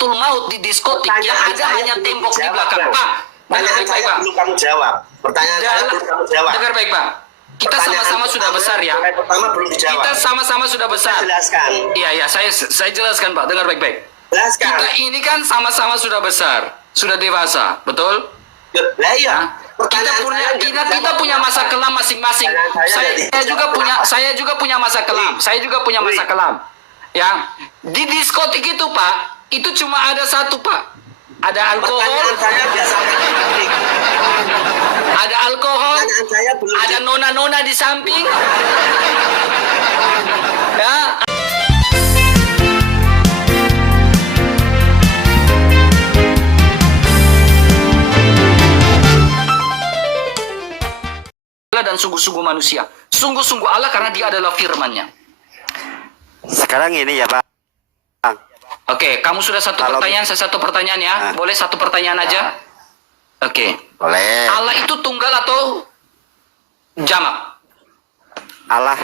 sakaratul maut di diskotik yang ada hanya tembok di belakang. Pak, dengar baik-baik, Pak. Belum kamu jawab. Pertanyaan saya belum kamu jawab. Dengar baik, Pak. Kita sama-sama sudah besar ya. Pertama belum dijawab. Kita sama-sama sudah besar. Jelaskan. Iya, saya jelaskan, Pak. Dengar baik-baik. Jelaskan. Kita ini kan sama-sama sudah besar, sudah dewasa, betul? Lah iya. Kita punya masa kelam masing-masing. Saya juga punya masa kelam. Saya juga punya masa kelam. Ya, di diskotik itu, Pak, itu cuma ada satu, Pak. Ada alkohol. Saya biasa Ada alkohol. saya belum Ada nona-nona di samping. Ya. Dan sungguh-sungguh manusia. Sungguh-sungguh Allah karena dia adalah firman-Nya. Sekarang ini ya, Bang. Oke, kamu sudah satu pertanyaan, saya satu pertanyaan ya. Boleh satu pertanyaan aja? Oke. Boleh. Allah itu tunggal atau jamak? Allah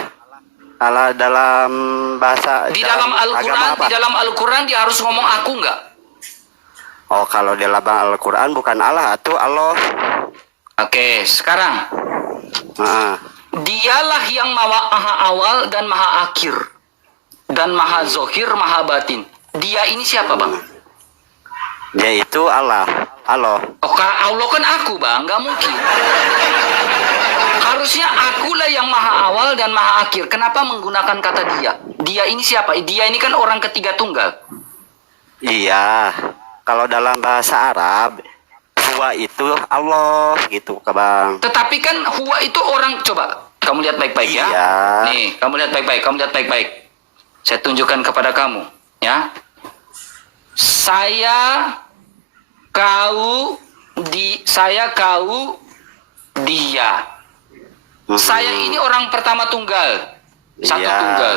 dalam bahasa Di dalam Al-Quran dia harus ngomong aku nggak? Oh, kalau di dalam Al-Quran bukan Allah, itu Allah. Oke, sekarang Nah, dialah yang maha awal dan maha akhir dan maha zohir, maha batin. Dia ini siapa, Bang? dia itu Allah. Oh, Allah kan aku, Bang, nggak mungkin. Harusnya akulah yang maha awal dan maha akhir. Kenapa menggunakan kata dia? Dia ini siapa? Dia ini kan orang ketiga tunggal. Iya. Kalau dalam bahasa Arab, huwa itu Allah gitu, Bang. Tetapi kan huwa itu orang, coba kamu lihat baik-baik ya. Iya. Nih, kamu lihat baik-baik. Saya tunjukkan kepada kamu, ya. Saya, kau, dia. Saya ini orang pertama tunggal. Satu Iya. tunggal.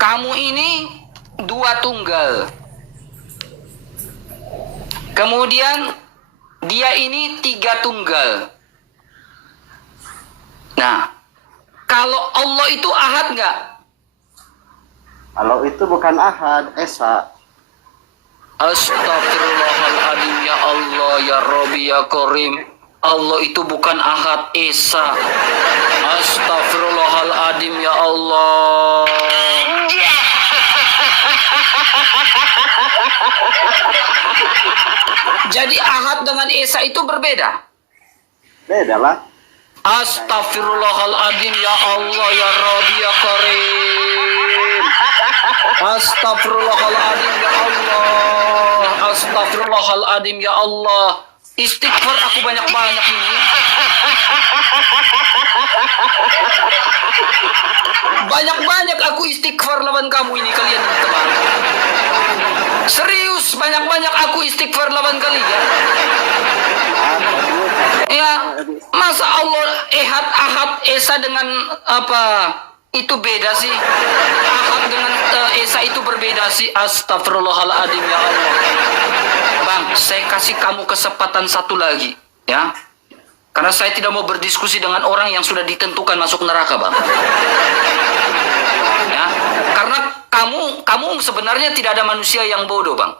Kamu ini dua tunggal. Kemudian dia ini tiga tunggal. Nah, kalau Allah itu ahad nggak? Kalau itu bukan Ahad, Esa. Astagfirullahaladzim, ya Allah, ya Rabbi, ya Karim. Allah itu bukan ahad, esa. Astagfirullahaladzim, ya Allah. Jadi ahad dengan esa itu berbeda. Beda lah. Astagfirullahaladzim, ya Allah, ya Rabbi, ya Karim. Astagfirullahaladzim, ya Allah. Astagfirullahaladzim, ya Allah. Istighfar aku banyak-banyak ini. Banyak-banyak aku istighfar lawan kamu ini, kalian teman. Serius, banyak-banyak aku istighfar lawan kalian. Ya, masa Allah ehad, ahad, esa dengan apa? Itu beda sih. Ahad dengan esa itu berbeda sih. Astagfirullahaladzim, ya Allah. Bang, saya kasih kamu kesempatan satu lagi, ya. Karena saya tidak mau berdiskusi dengan orang yang sudah ditentukan masuk neraka, Bang. Ya, karena kamu sebenarnya tidak ada manusia yang bodoh, Bang.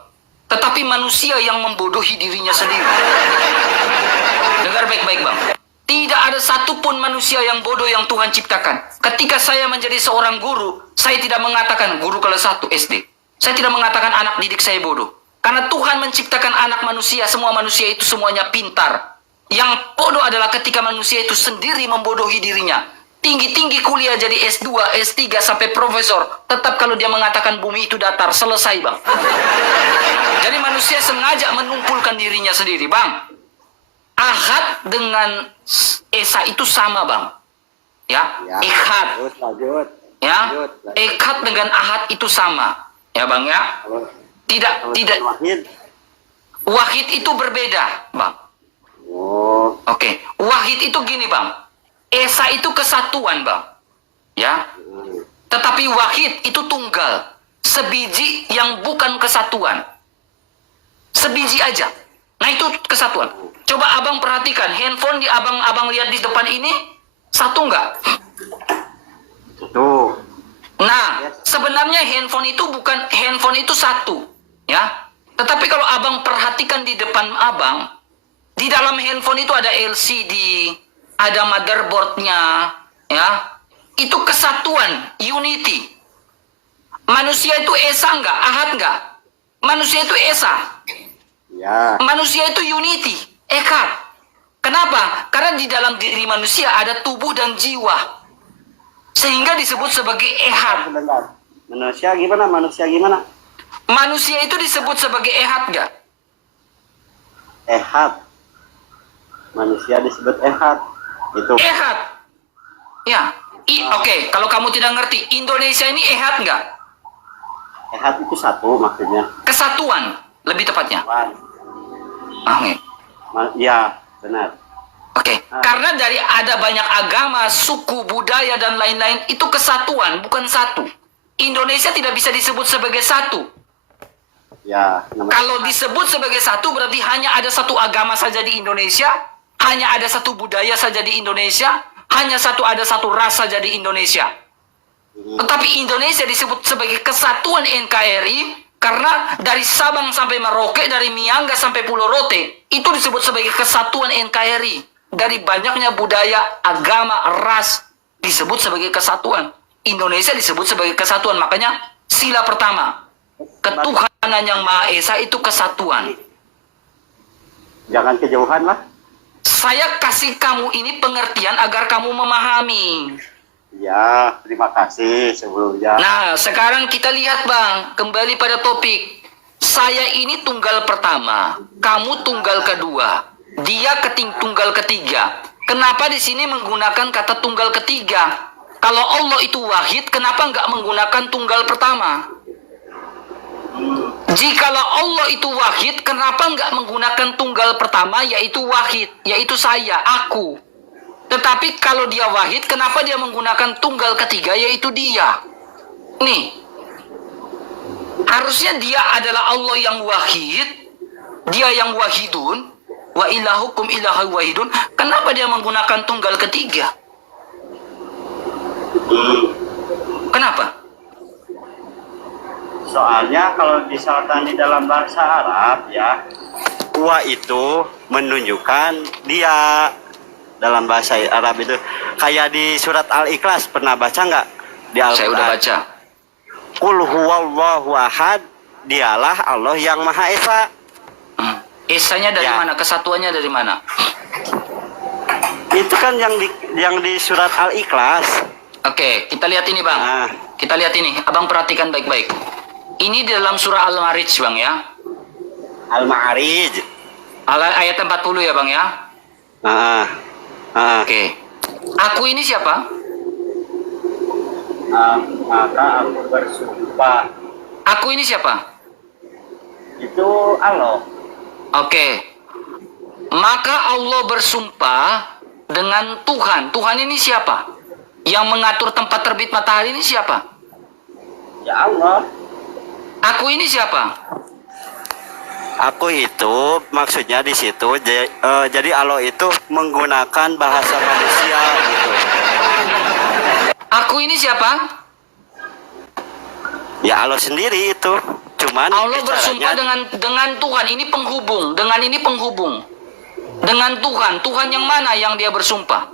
Tetapi manusia yang membodohi dirinya sendiri. Dengar baik-baik, Bang. Tidak ada satupun manusia yang bodoh yang Tuhan ciptakan. Ketika saya menjadi seorang guru, saya tidak mengatakan guru kelas 1 SD. Saya tidak mengatakan anak didik saya bodoh. Karena Tuhan menciptakan anak manusia, semua manusia itu semuanya pintar. Yang bodoh adalah ketika manusia itu sendiri membodohi dirinya. Tinggi-tinggi kuliah jadi S2, S3 sampai profesor. Tetap kalau dia mengatakan bumi itu datar, selesai, Bang. Jadi manusia sengaja menumpulkan dirinya sendiri, Bang. Ahad dengan esa itu sama, Bang. Ya, ehad. Ya, ehad dengan ahad itu sama. Ya, Bang, ya. Tidak. Wahid itu berbeda, Bang. Oh. Oke. Wahid itu gini, Bang. Esa itu kesatuan, Bang. Ya. Tetapi wahid itu tunggal. Sebiji yang bukan kesatuan. Sebiji aja. Nah, itu kesatuan. Coba Abang perhatikan, handphone di Abang lihat di depan ini satu enggak? Tuh. Nah, sebenarnya handphone itu satu, ya. Tetapi kalau abang perhatikan di depan abang, di dalam handphone itu ada LCD, ada motherboardnya, ya. Itu kesatuan, unity. Manusia itu esa enggak? Ahad enggak? Manusia itu esa. Ya. Manusia itu unity, ekad. Kenapa? Karena di dalam diri manusia ada tubuh dan jiwa. Sehingga disebut sebagai ehad. Sebentar. Manusia gimana? Manusia gimana? Manusia itu disebut sebagai ehad enggak? Ehad. Manusia disebut ehad. Itu. Ehad. Ya. Oke, kalau kamu tidak ngerti, Indonesia ini ehad enggak? Ehad itu satu maksudnya. Kesatuan, lebih tepatnya. Wan. Oke. Ya, benar. Oke. Karena dari ada banyak agama, suku, budaya, dan lain-lain, itu kesatuan, bukan satu. Indonesia tidak bisa disebut sebagai satu. Ya, namanya. Kalau disebut sebagai satu, berarti hanya ada satu agama saja di Indonesia, hanya ada satu budaya saja di Indonesia, hanya ada satu ras saja di Indonesia. Tetapi Indonesia disebut sebagai kesatuan NKRI karena dari Sabang sampai Merauke, dari Miangas sampai Pulau Rote, itu disebut sebagai kesatuan NKRI. Dari banyaknya budaya, agama, ras, disebut sebagai kesatuan. Indonesia disebut sebagai kesatuan. Makanya sila pertama, ketuhanan yang Maha Esa itu kesatuan. Jangan kejauhan lah. Saya kasih kamu ini pengertian agar kamu memahami. Ya, terima kasih sebelumnya. Nah, sekarang kita lihat Bang, kembali pada topik. Saya ini tunggal pertama, kamu tunggal kedua, dia tunggal ketiga. Kenapa di sini menggunakan kata tunggal ketiga? Kalau Allah itu wahid, kenapa nggak menggunakan tunggal pertama? Jikalau Allah itu wahid, kenapa nggak menggunakan tunggal pertama, yaitu wahid, yaitu saya, aku? Tetapi kalau dia wahid, kenapa dia menggunakan tunggal ketiga, yaitu dia? Nih, harusnya dia adalah Allah yang wahid, dia yang wahidun, wa ilahukum ilaha wahidun. Kenapa dia menggunakan tunggal ketiga? Kenapa? Soalnya kalau misalkan di dalam bahasa Arab ya, wa itu menunjukkan dia. Dalam bahasa Arab itu kayak di surat Al-Ikhlas, pernah baca nggak di Al-Quran? Saya udah baca. Qul huwallahu ahad, dialah Allah yang Maha Esa. Esanya dari Ya. mana? Kesatuannya dari mana? Itu kan yang di surat Al-Ikhlas. Oke, kita lihat ini Bang. Nah, Kita lihat ini, Abang perhatikan baik-baik. Ini di dalam surah Al-Ma'arij Bang ya. Al-Ma'arij. Ayat 40 ya Bang ya. Oke. Aku ini siapa? Maka aku bersumpah. Aku ini siapa? Itu Allah. Oke. Maka Allah bersumpah dengan Tuhan. Tuhan ini siapa? Yang mengatur tempat terbit matahari ini siapa? Ya Allah. Aku ini siapa? Aku itu maksudnya di situ jadi Allah itu menggunakan bahasa manusia gitu. Aku ini siapa? Ya Allah sendiri itu. Cuman Allah bicaranya- bersumpah dengan Tuhan. Ini penghubung. Dengan ini penghubung. Dengan Tuhan. Tuhan yang mana yang dia bersumpah?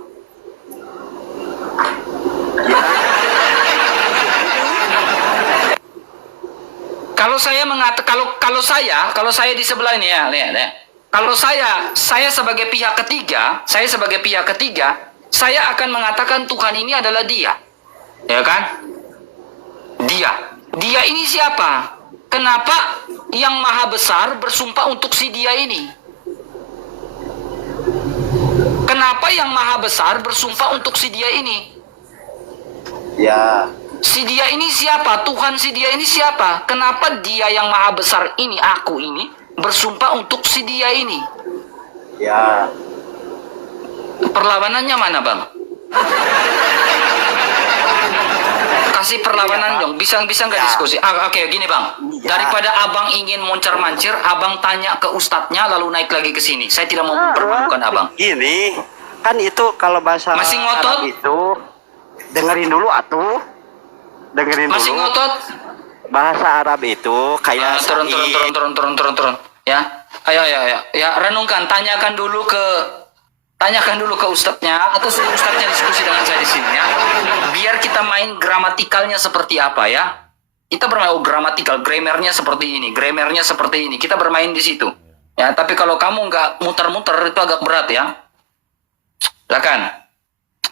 Kalau saya mengatakan kalau saya di sebelah ini ya, lihat. Kalau saya sebagai pihak ketiga, saya akan mengatakan Tuhan ini adalah dia. Ya kan? Dia. Dia ini siapa? Kenapa yang maha besar bersumpah untuk si dia ini? Kenapa yang maha besar bersumpah untuk si dia ini? Ya. Si dia ini siapa? Tuhan si dia ini siapa? Kenapa dia yang maha besar ini, aku ini, bersumpah untuk si dia ini? Ya. Perlawanannya mana Bang? Kasih perlawanan dong, bisa nggak Ya. diskusi? Oke, gini Bang. Ya. Daripada Abang ingin moncer-mancir, Abang tanya ke ustadznya lalu naik lagi ke sini. Saya tidak mau mempermalukan Abang. Gini, kan itu kalau bahasa Masih ngotot? Arab itu dengerin dulu atuh. dengerin Masih dulu. ngotot? Bahasa Arab itu kayak Turun. Ya, ayo. Ya, renungkan. Tanyakan dulu ke ustadznya atau suruh ustadznya diskusi dengan saya di sini ya. Biar kita main gramatikalnya seperti apa ya. Kita bermain gramatikal, grammarnya seperti ini, grammarnya seperti ini. Kita bermain di situ. Ya, tapi kalau kamu nggak muter-muter itu agak berat ya. Silakan.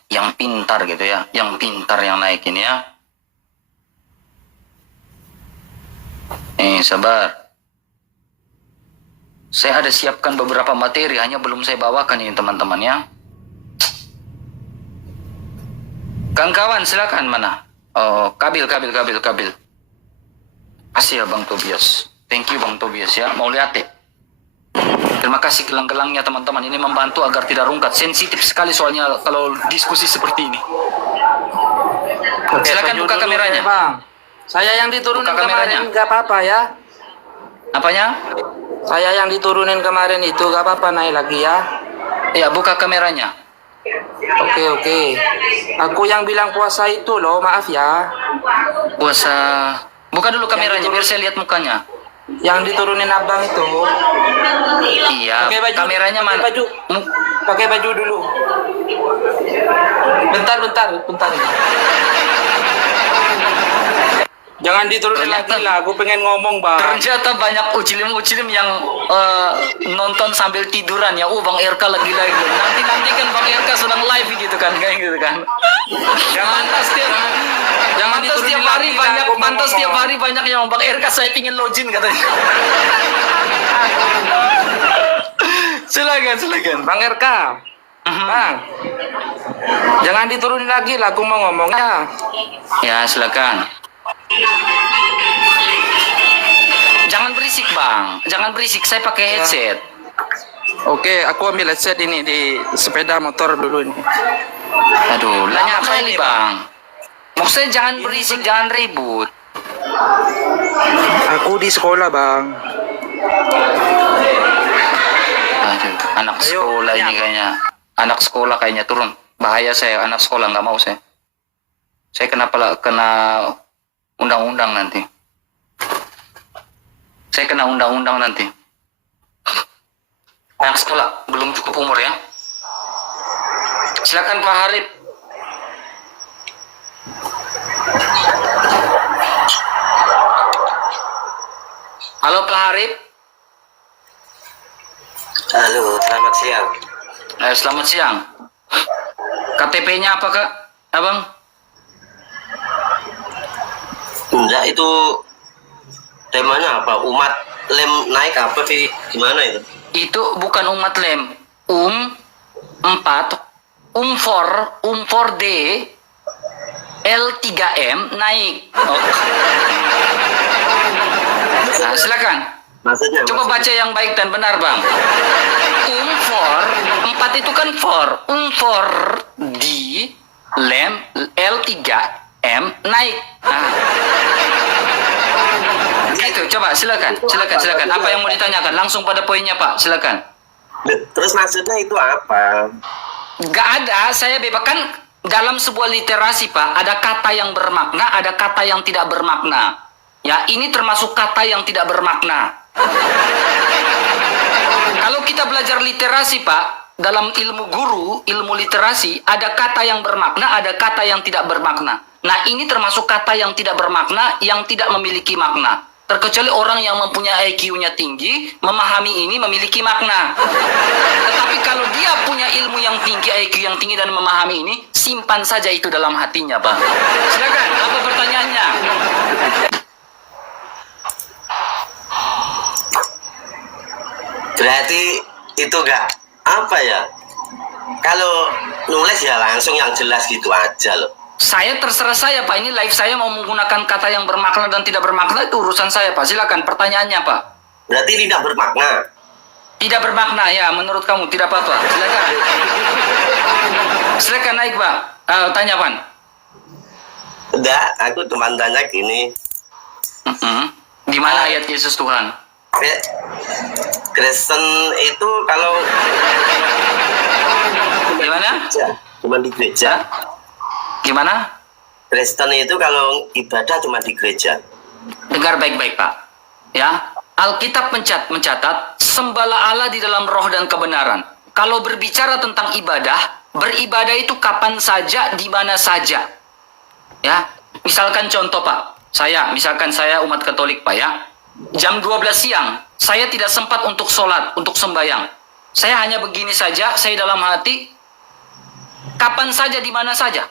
Yang pintar gitu ya, yang pintar yang naikin ya. Sabar. Saya ada siapkan beberapa materi, hanya belum saya bawakan ini teman-teman ya. Kawan-kawan silakan mana? Oh, Kabil. Kasih ya Bang Tobias. Thank you Bang Tobias ya. Mau lihat ya? Terima kasih gelang-gelangnya teman-teman. Ini membantu agar tidak rungkat. Sensitif sekali soalnya kalau diskusi seperti ini. Silakan buka kameranya. Bang. Saya yang diturunin Buka kameranya. kemarin nggak apa-apa ya. Apanya? Saya yang diturunin kemarin itu nggak apa-apa, naik lagi ya. Ya, buka kameranya. Oke. Aku yang bilang puasa itu loh, maaf ya. Puasa. Buka dulu kameranya biar saya lihat mukanya. Yang diturunin abang itu. Iya, Pakai baju, kameranya pakai mana? baju. Pakai baju dulu. Bentar. Jangan diturunin Ternyata- lagi lah, aku pengen ngomong bang. Ternyata banyak ucilim-ucilim yang nonton sambil tiduran ya. Bang RK lagi live. Nanti kan Bang RK sedang live gitu kan, kayak gitu kan. Jangan Pantas diturunin tiap hari lagi lah, banyak, aku mau pantas tiap ngomong. hari banyak yang Bang RK saya pingin login katanya. Silakan. Bang RK, bang, jangan diturunin lagi lah, aku mau ngomong ya. Ya, silakan. Jangan berisik, Bang. Jangan berisik. Saya pakai headset. Oke, aku ambil headset ini di sepeda motor dulu ini. Aduh, Nanya lama apa kali, ini, Bang. Maksudnya jangan berisik, jangan ribut. Aku di sekolah bang. Aduh, anak sekolah ini kayaknya. Anak sekolah kayaknya turun. Bahaya saya, anak sekolah nggak mau saya. Saya kena undang-undang nanti. Saya kena undang-undang nanti. Anak sekolah belum cukup umur ya. Silakan Pak Harip. Halo Pak Harip. Halo, selamat siang. Selamat siang. KTP-nya apa Kak? Abang? Enggak, itu temanya apa? Umat lem naik apa sih? Gimana itu? Itu bukan umat lem. 4 4D L3M naik. Oh. Nah, silakan. Maksudnya? Coba baca yang baik dan benar, Bang. 4 itu kan for di lem L3M naik. Nah. Itu coba silakan. Apa yang mau ditanyakan? Langsung pada poinnya, Pak. Silakan. Terus maksudnya itu apa? Gak ada, saya bebas kan dalam sebuah literasi Pak, ada kata yang bermakna, ada kata yang tidak bermakna. Ya, ini termasuk kata yang tidak bermakna. Kalau kita belajar literasi Pak, dalam ilmu guru, ilmu literasi, ada kata yang bermakna, ada kata yang tidak bermakna. Nah, ini termasuk kata yang tidak bermakna, yang tidak memiliki makna. Terkecuali orang yang mempunyai IQ-nya tinggi, memahami ini memiliki makna. Tetapi kalau dia punya ilmu yang tinggi, IQ yang tinggi dan memahami ini, simpan saja itu dalam hatinya, Pak. Silakan, apa pertanyaannya? Berarti itu enggak apa ya? Kalau nulis ya langsung yang jelas gitu aja loh. Saya terserah saya, Pak. Ini live saya mau menggunakan kata yang bermakna dan tidak bermakna, itu urusan saya, Pak. Silakan, pertanyaannya, Pak. Berarti tidak bermakna. Tidak bermakna, ya, menurut kamu. Tidak apa-apa. Silakan. Silakan naik, Pak. Tanya, Pak. Enggak, aku cuma tanya gini. Di mana ayat Yesus Tuhan? Kristen itu kalau Gimana? cuma di gereja, Gimana? Kristen itu kalau ibadah cuma di gereja. Dengar baik-baik, Pak. Ya, Alkitab mencatat sembahlah Allah di dalam roh dan kebenaran. Kalau berbicara tentang ibadah, beribadah itu kapan saja, di mana saja. Ya, misalkan contoh, Pak. Misalkan saya umat Katolik, Pak, ya. Jam 12 siang, saya tidak sempat untuk sholat, untuk sembahyang. Saya hanya begini saja, saya dalam hati, kapan saja, di mana saja.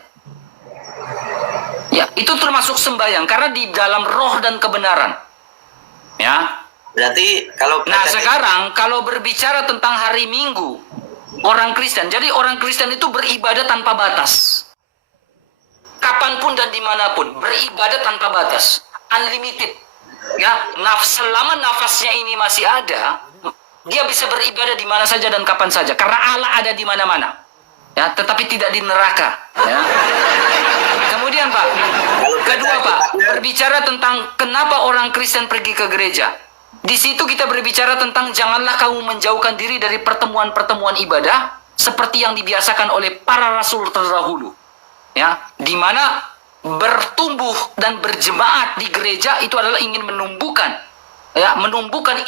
Ya, itu termasuk sembahyang, karena di dalam roh dan kebenaran. Ya. Berarti kalau Nah, sekarang kalau berbicara tentang hari Minggu, orang Kristen, jadi orang Kristen itu beribadah tanpa batas. Kapanpun dan dimanapun, beribadah tanpa batas, unlimited. Ya, selama nafasnya ini masih ada, dia bisa beribadah di mana saja dan kapan saja, karena Allah ada di mana-mana. Ya, tetapi tidak di neraka. Ya. Kemudian, Pak, kedua, Pak, berbicara tentang kenapa orang Kristen pergi ke gereja. Di situ kita berbicara tentang janganlah kamu menjauhkan diri dari pertemuan-pertemuan ibadah seperti yang dibiasakan oleh para rasul terdahulu. Ya, di mana bertumbuh dan berjemaat di gereja itu adalah ingin menumbuhkan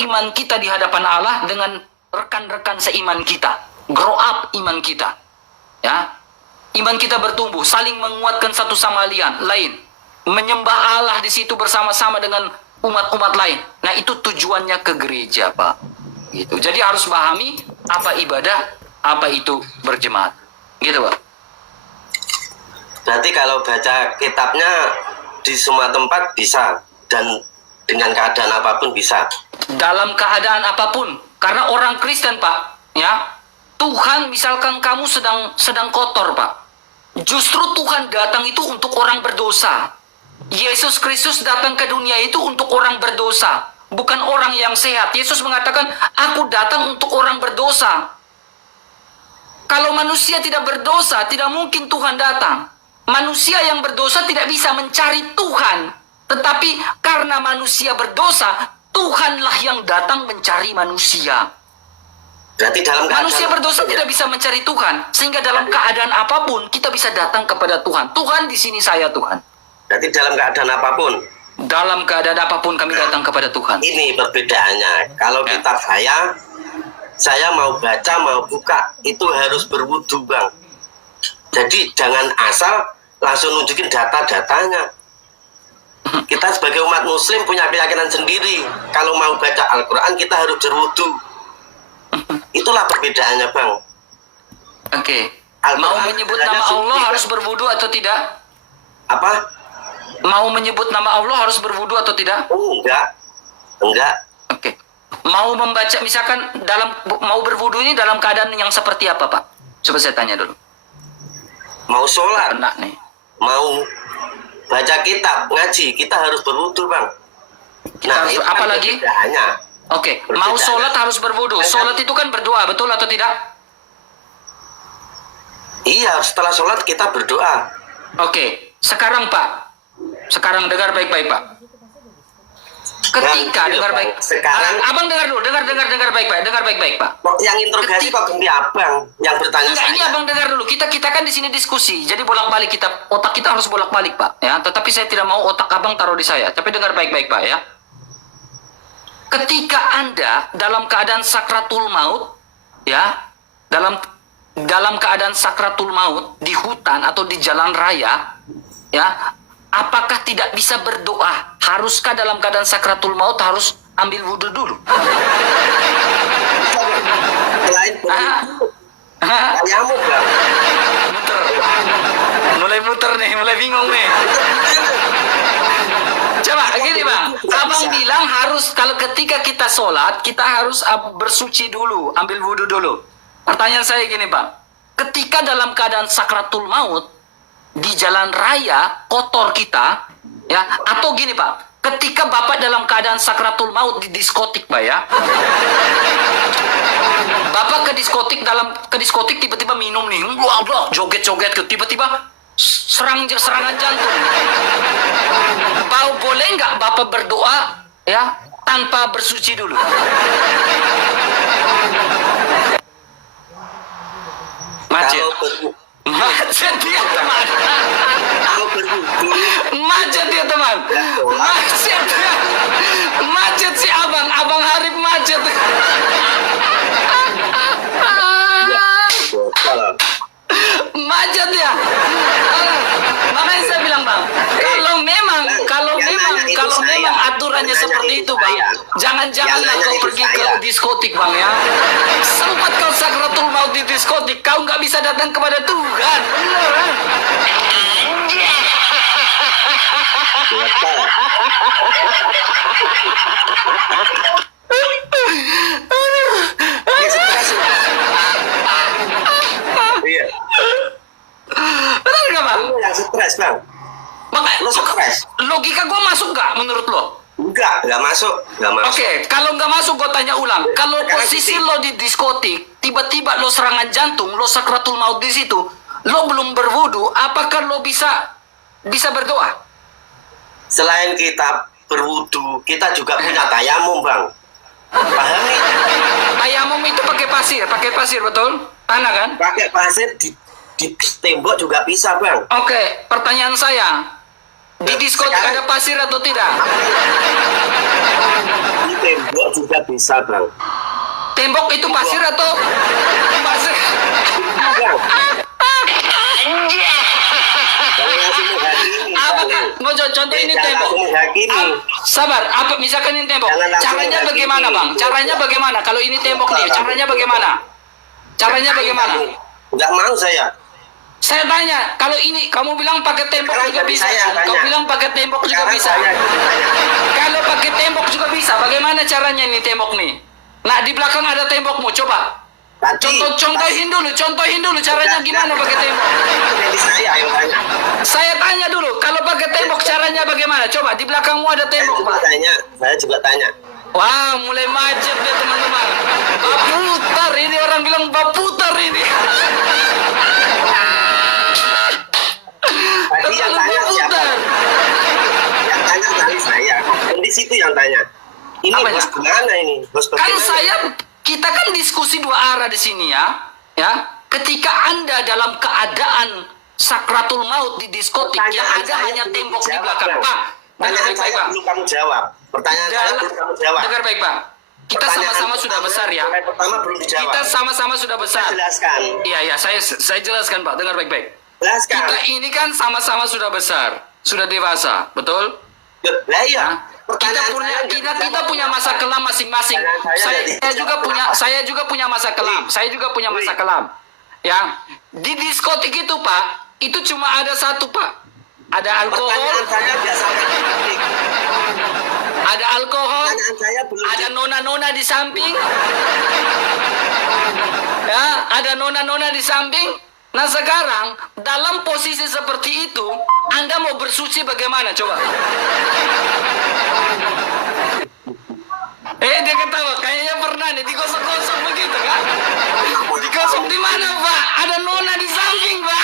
iman kita di hadapan Allah dengan rekan-rekan seiman kita. Grow up iman kita. Ya. Iman kita bertumbuh, saling menguatkan satu sama lain. Menyembah Allah di situ bersama-sama dengan umat-umat lain. Nah, itu tujuannya ke gereja, Pak. Gitu. Jadi harus pahami apa ibadah, apa itu berjemaat. Gitu, Pak. berarti kalau baca kitabnya di semua tempat bisa, dan dengan keadaan apapun bisa. Dalam keadaan apapun, karena orang Kristen, Pak, ya, Tuhan misalkan kamu sedang kotor, Pak. Justru Tuhan datang itu untuk orang berdosa. Yesus Kristus datang ke dunia itu untuk orang berdosa, bukan orang yang sehat. Yesus mengatakan, aku datang untuk orang berdosa. Kalau manusia tidak berdosa, tidak mungkin Tuhan datang. Manusia yang berdosa tidak bisa mencari Tuhan. Tetapi karena manusia berdosa, Tuhanlah yang datang mencari manusia. Berarti dalam keadaan Manusia berdosa tidak bisa mencari Tuhan, sehingga dalam keadaan apapun kita bisa datang kepada Tuhan. Tuhan, di sini saya, Tuhan. Berarti dalam keadaan apapun. Dalam keadaan apapun kami datang kepada Tuhan. Ini perbedaannya. Kalau Ya. kitab saya mau baca, mau buka, itu harus berwudu, Bang. Jadi jangan asal langsung nunjukin data-datanya. Kita sebagai umat muslim punya keyakinan sendiri. Kalau mau baca Al-Quran kita harus berwudu. Itulah perbedaannya, Bang. Oke. Al-Quran Mau menyebut sebenarnya nama Allah suci, harus Bang. berwudu atau tidak? Apa? Mau menyebut nama Allah harus berwudu atau tidak? Oh, enggak. Oke. Mau membaca, misalkan mau berwudu ini dalam keadaan yang seperti apa, Pak? Coba saya tanya dulu. Mau sholat, Enak nih. mau baca kitab, ngaji, kita harus berwudu, Bang. harus- itu apa kan lagi? perbedaannya. Oke. Mau sholat harus berwudu. Sholat itu kan berdoa, betul atau tidak? Iya, setelah sholat kita berdoa. Oke. Sekarang, Pak. Sekarang dengar baik-baik, Pak. Ketika Bang, dengar Bang, baik. sekarang- Abang dengar dulu, dengar baik-baik, dengar baik-baik, Pak. Kok yang interogasi kok ganti abang yang bertanya Enggak, ini saya? abang dengar dulu. Kita kan di sini diskusi. Jadi bolak-balik otak kita harus bolak-balik, Pak. Ya, tetapi saya tidak mau otak abang taruh di saya. Tapi dengar baik-baik, Pak, ya. Ketika Anda dalam keadaan sakratul maut, ya, dalam keadaan sakratul maut di hutan atau di jalan raya, ya, apakah tidak bisa berdoa? Haruskah dalam keadaan sakratul maut harus ambil wudhu dulu? Selain berwudu, kayamu, Bang. Muter. Mulai muter nih, mulai bingung nih. Coba gini, Bang. Abang bilang harus kalau ketika kita sholat, kita harus bersuci dulu, ambil wudhu dulu. Pertanyaan saya gini, Bang. Ketika dalam keadaan sakratul maut, di jalan raya, kotor kita, ya, atau gini, Pak. Ketika Bapak dalam keadaan sakratul maut di diskotik, Pak, ya. Bapak ke diskotik tiba-tiba minum nih, wah, joget-joget, tiba-tiba serangan jantung. Boleh nggak Bapak berdoa, ya, tanpa bersuci dulu? Macet. Macet dia teman. Mau berwudu. Macet dia teman. Macet dia. Macet si abang Harif macet. Botol. Macet ya. Makanya saya bilang bang, kalau memang aturannya seperti itu bang, jangan-janganlah kau pergi ke diskotik bang ya. Sempat kau sakratul maut di diskotik, kau nggak bisa datang kepada Tuhan. Bener kan? Botol. Ini stres. Iya. Benar nggak bang? Lu yang stres bang. Makanya Lu stres. logika gua masuk nggak menurut lo? Nggak masuk. Oke, kalau nggak masuk gue tanya ulang. Kalau Sekarang posisi gini. lo di diskotik, tiba-tiba lo serangan jantung, lo sakratul maut di situ, lo belum berwudu, apakah lo bisa berdoa? Selain kita berwudu, kita juga punya tayamum bang. Pahami? Tayamum itu pakai pasir betul? Tanah kan? Pakai pasir di tembok juga bisa bang. Oke, pertanyaan saya, di diskotik Sekarang- ada pasir atau tidak? Di tembok juga bisa bang. Tembok itu pasir atau pasir? Bang. Jangan langsung menghakimi. Apa Bang. mau contoh ini Jangan tembok? langsung menghakimi. Sabar, apa misalkan ini tembok? Jangan langsung Caranya menghakimi. bagaimana, Bang? Caranya bagaimana? Kalau ini tembok nih, caranya bagaimana? Caranya bagaimana? Nggak mau saya. Saya tanya, kalau ini kamu bilang pakai tembok Sekarang juga tadi bisa. saya tanya. Kau bilang pakai tembok juga Sekarang bisa. saya tanya. Kalau pakai tembok juga bisa. Bagaimana caranya ini tembok nih? Nah, di belakang ada tembokmu, coba. Tadi- Contohin dulu caranya gimana pakai tembok. Jadi saya yang tanya. Saya tanya dulu, kalau pakai tembok caranya bagaimana? Coba, di belakangmu ada tembok, Pak. Saya juga tanya. Wah, mulai macet deh teman-teman. Baputar ini, orang bilang baputar ini. Tadi yang tanya siapa? Yang tanya tadi saya. Kondisi itu yang tanya. Ini Apanya? bos gimana ini? Bos Kan bagaimana? kita kan diskusi dua arah di sini ya. Ya, ketika Anda dalam keadaan sakratul maut di diskotik, yang Pertanyaan ada saya hanya belum tembok di dijawab, belakang. Bang. Pak, dengar Pertanyaan baik-baik, saya Pak. belum kamu jawab. Pertanyaan saya belum kamu jawab. Dengar baik, Pak. Kita Pertanyaan sama-sama sudah pertama- besar ya. Pertama belum dijawab. Kita sama-sama sudah besar. Jelaskan. Iya, saya jelaskan, Pak. Dengar baik-baik. Jelaskan. Kita ini kan sama-sama sudah besar, sudah dewasa, betul? Lah iya. Nah, kita punya masa kelam masing-masing. Saya juga punya masa kelam. Saya juga punya masa kelam. Ya, di diskotik itu Pak, itu cuma ada satu Pak. Ada alkohol, Pertanyaan saya biasa sampai titik. ada alkohol, Pertanyaan saya belum ada nona-nona di samping. Ya, ada nona-nona di samping. Nah sekarang dalam posisi seperti itu, Anda mau bersuci bagaimana? Coba. Dia ketawa, kayaknya pernah nih digosok-gosok begitu kan? Digosok di mana Pak? Ada nona di samping Pak.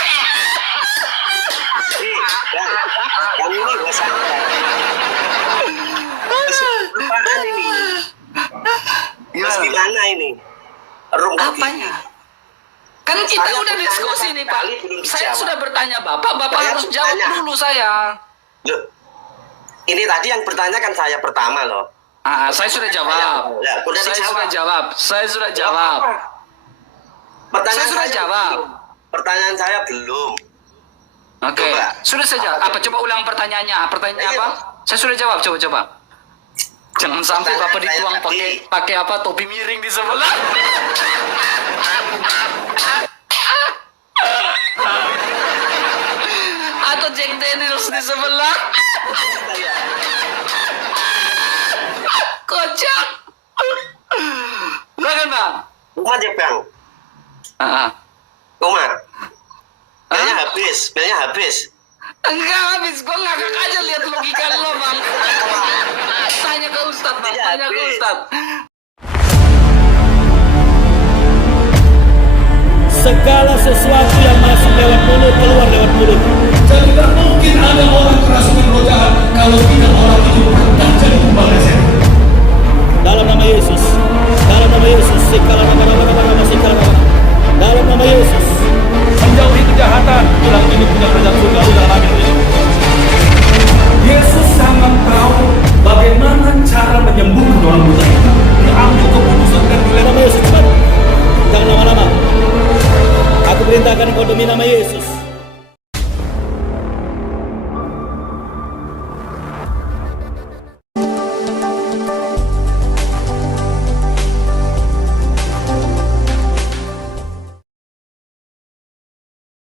Bang, kamu ini gak santai. Lupaan ini. Terus gimana ini? Apanya? Kan kita udah diskusi nih Pak. Saya sudah bertanya Bapak harus jawab dulu saya. Loh, ini tadi yang bertanya kan saya pertama loh. Saya sudah jawab. Ya, udah Saya dijawab. sudah jawab. Saya sudah jawab. Pertanyaan Saya sudah jawab. belum. Pertanyaan saya belum. Oke. Coba. Sudah saya jawab. Apa coba ulang pertanyaannya? Pertanyaannya Ayo. apa? Saya sudah jawab. Coba. Jangan sampai Pertanyaan Bapak saya dituang tadi. pakai apa? Topi miring di sebelah. Atau Jack Daniels di sebelah. Kocak. Silakan Bang. Umat ya bang, Ah. Umat. Bilnya habis. Enggak habis, gua ngakak aja lihat logika lo Bang. Tanya ke Ustadz Bang, Iya, tanya ke habis. Ustadz. Segala sesuatu yang masuk lewat mulut keluar lewat mulut. Jadi tidak mungkin ada orang kerasukan roh jahat kalau tidak orang itu pernah jadi tumbal reset. Dalam nama Yesus. Dalam nama Yesus. Dalam nama Yesus. Menjauhi kejahatan. perintahkan engkau demi nama Yesus.